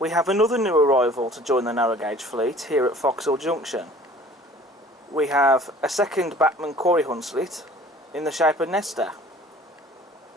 we have another new arrival to join the narrow gauge fleet here at Vauxhall Junction. We have a second Bachmann Quarry Hunslet in the shape of Nesta.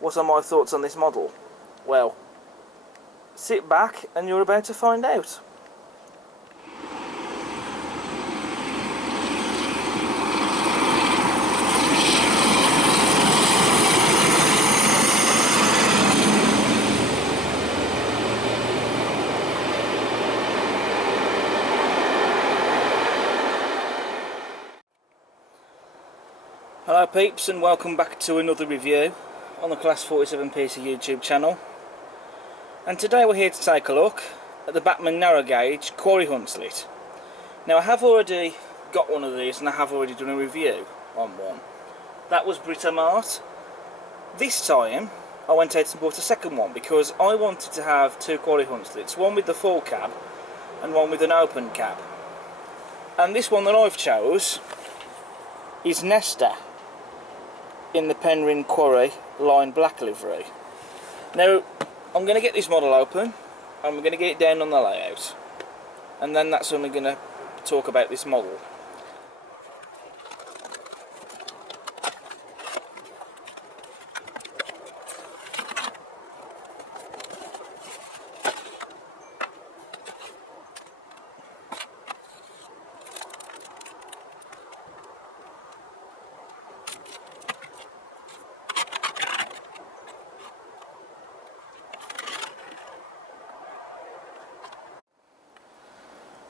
What are my thoughts on this model? Well, sit back and you're about to find out. Hello peeps, and welcome back to another review on the Class 47PC YouTube channel. And today we're here to take a look at the Bachmann narrow gauge Quarry Hunslet. Now I have already got one of these and I have already done a review on one. That was Britomart. This time I went out and bought a second one because I wanted to have two Quarry Hunslets, one with the full cab and one with an open cab. And this one that I've chose is Nesta in the Penrhyn Quarry Line Black livery. Now I'm going to get this model open and we're going to get it down on the layout, and then that's when we're going to talk about this model.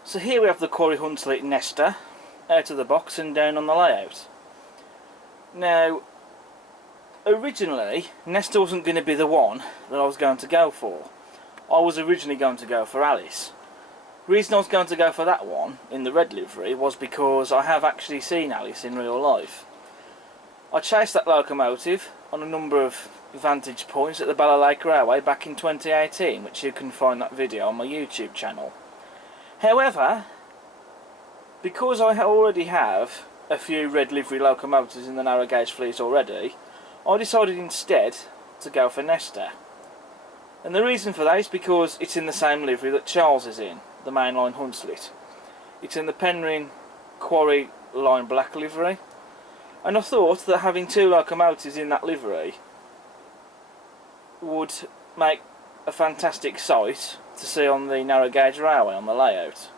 So here we have the Quarry Hunslet Nesta out of the box and down on the layout. Now, originally Nesta wasn't going to be the one that I was going to go for. I was originally going to go for Alice. The reason I was going to go for that one in the red livery was because I have actually seen Alice in real life. I chased that locomotive on a number of vantage points at the Bala Lake Railway back in 2018, which you can find that video on my YouTube channel. However, because I already have a few red livery locomotives in the narrow gauge fleet already, I decided instead to go for Nesta. And the reason for that is because it's in the same livery that Charles is in, the mainline Hunslet. It's in the Penrhyn Quarry Line Black livery, and I thought that having two locomotives in that livery would make a fantastic sight to see on the narrow gauge railway on the layout.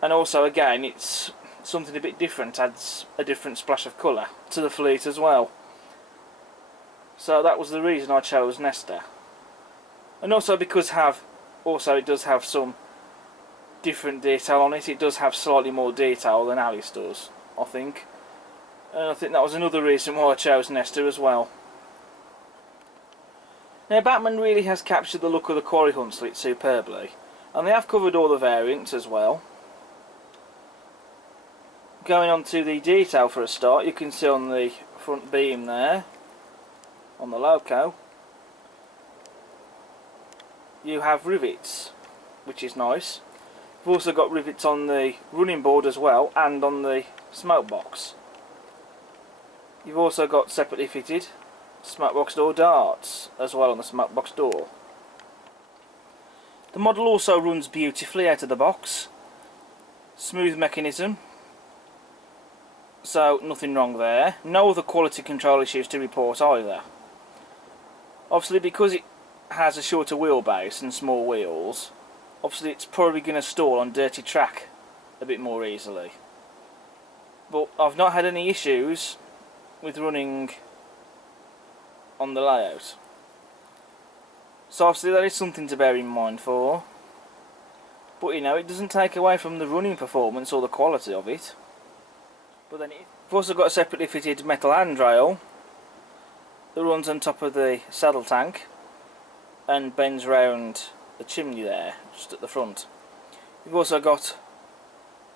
And also again, it's something a bit different, adds a different splash of colour to the fleet as well. So that was the reason I chose Nesta. And also because it does have some different detail on it. It does have slightly more detail than Alice does, I think. And I think that was another reason why I chose Nesta as well. Now Bachmann really has captured the look of the Quarry Hunslet superbly, and they have covered all the variants as well. Going on to the detail for a start, you can see on the front beam there, on the loco, you have rivets, which is nice. You've also got rivets on the running board as well, and on the smoke box. You've also got separately fitted smoke box door darts as well on the smoke box door. The model also runs beautifully out of the box. Smooth mechanism, so nothing wrong there. No other quality control issues to report either. Obviously, because it has a shorter wheelbase and small wheels, obviously it's probably going to stall on dirty track a bit more easily. But I've not had any issues with running on the layout. So obviously that is something to bear in mind for. But you know, it doesn't take away from the running performance or the quality of it. But then we've also got a separately fitted metal handrail that runs on top of the saddle tank and bends round the chimney there, just at the front. You've also got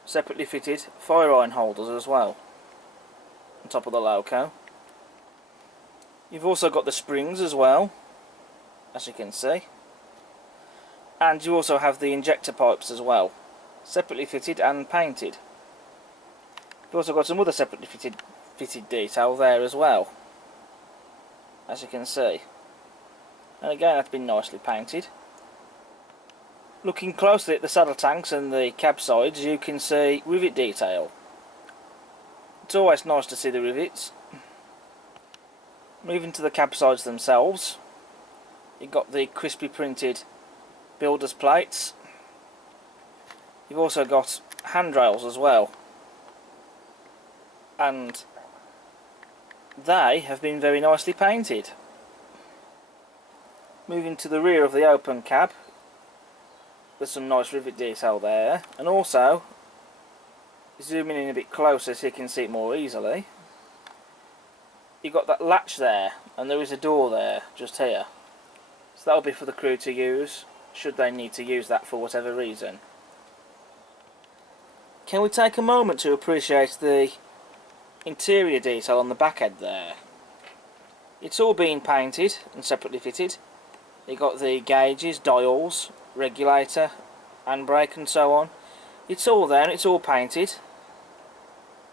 separately fitted fire iron holders as well on top of the loco. You've also got the springs as well, as you can see, and you also have the injector pipes as well, separately fitted and painted. You've also got some other separately fitted detail there as well, as you can see, and again that's been nicely painted. Looking closely at the saddle tanks and the cab sides, you can see rivet detail. It's always nice to see the rivets. Moving to the cab sides themselves, you've got the crisply printed builder's plates. You've also got handrails as well, and they have been very nicely painted. Moving to the rear of the open cab, there's some nice rivet detail there, and also zooming in a bit closer so you can see it more easily, you've got that latch there, and there is a door there just here, so that'll be for the crew to use should they need to use that for whatever reason. Can we take a moment to appreciate the interior detail on the back end there? It's all been painted and separately fitted. You've got the gauges, dials, regulator, handbrake and so on. It's all there and it's all painted.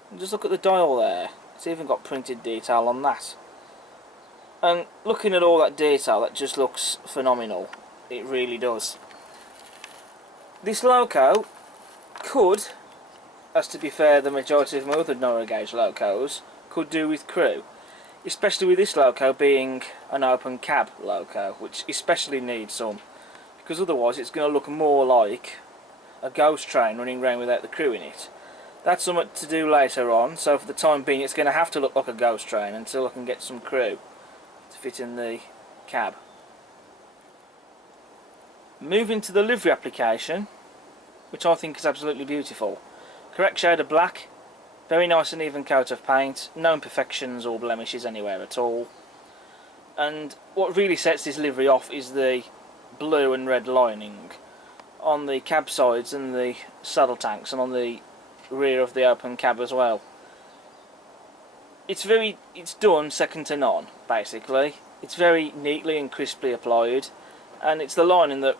And just look at the dial there, it's even got printed detail on that. And looking at all that detail, that just looks phenomenal. It really does. This loco could, as to be fair the majority of my other narrow gauge locos, could do with crew. Especially with this loco being an open cab loco, which especially needs some, because otherwise it's going to look more like a ghost train running around without the crew in it. That's something to do later on, so for the time being it's going to have to look like a ghost train until I can get some crew to fit in the cab. Moving to the livery application, which I think is absolutely beautiful. Correct shade of black, very nice and even coat of paint, no imperfections or blemishes anywhere at all. And what really sets this livery off is the blue and red lining on the cab sides and the saddle tanks and on the rear of the open cab as well. It's done second to none, basically. It's very neatly and crisply applied, and it's the lining that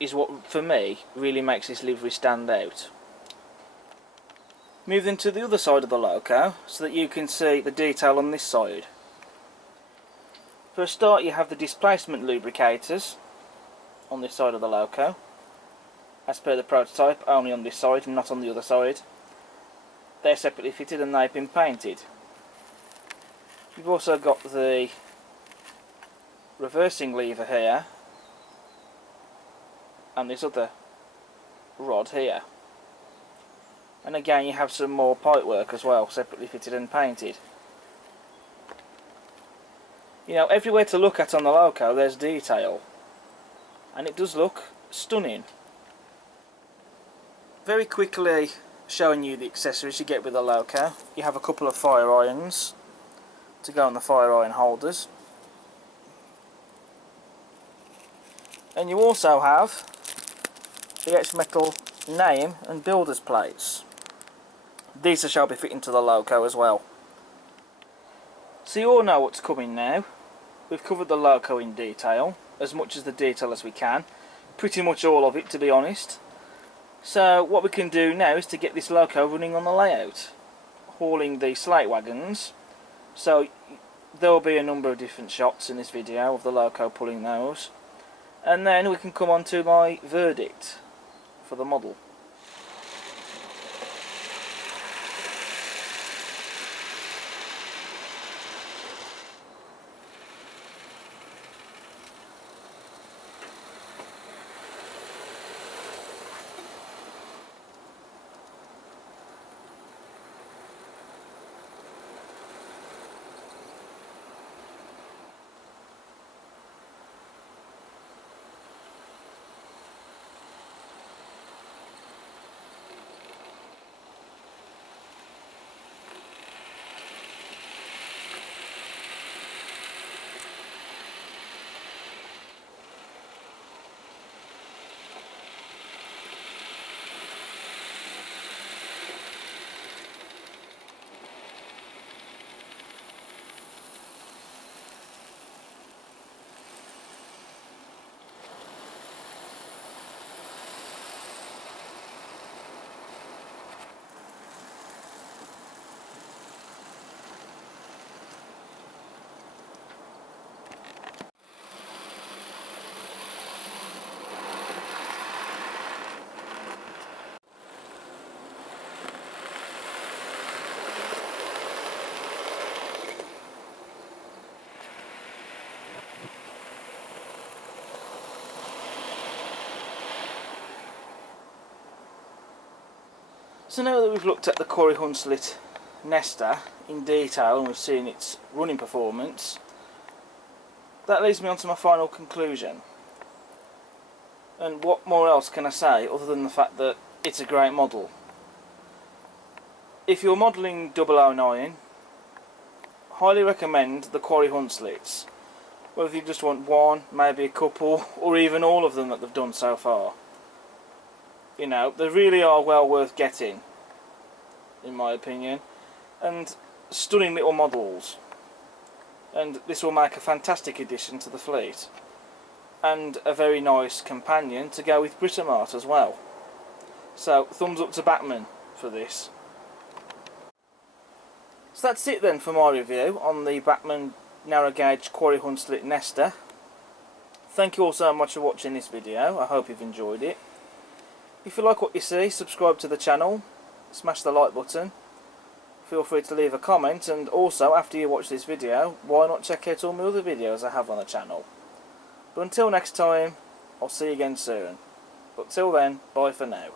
is what, for me, really makes this livery stand out. Moving to the other side of the loco so that you can see the detail on this side. For a start, you have the displacement lubricators on this side of the loco, as per the prototype, only on this side and not on the other side. They're separately fitted and they've been painted. You've also got the reversing lever here and this other rod here. And again you have some more pipework as well, separately fitted and painted. You know, everywhere to look at on the loco there's detail, and it does look stunning. Very quickly showing you the accessories you get with the loco. You have a couple of fire irons to go on the fire iron holders, and you also have the H metal name and builder's plates. These shall be fitting to the loco as well. So you all know what's coming now. We've covered the loco in detail, as much as the detail as we can. Pretty much all of it, to be honest. So what we can do now is to get this loco running on the layout, hauling the slate wagons. So there will be a number of different shots in this video of the loco pulling those, and then we can come on to my verdict for the model. So now that we've looked at the Quarry Hunslet Nesta in detail and we've seen its running performance, that leads me on to my final conclusion. And what more else can I say other than the fact that it's a great model? If you're modelling 009, highly recommend the Quarry Hunslets. Whether you just want one, maybe a couple, or even all of them that they've done so far. You know, they really are well worth getting, in my opinion, and stunning little models. And this will make a fantastic addition to the fleet, and a very nice companion to go with Britomart as well. So, thumbs up to Bachmann for this. So that's it then for my review on the Bachmann narrow gauge Quarry Hunslet Nesta. Thank you all so much for watching this video. I hope you've enjoyed it. If you like what you see, subscribe to the channel, smash the like button, feel free to leave a comment, and also after you watch this video, why not check out all my other videos I have on the channel. But until next time, I'll see you again soon. But till then, bye for now.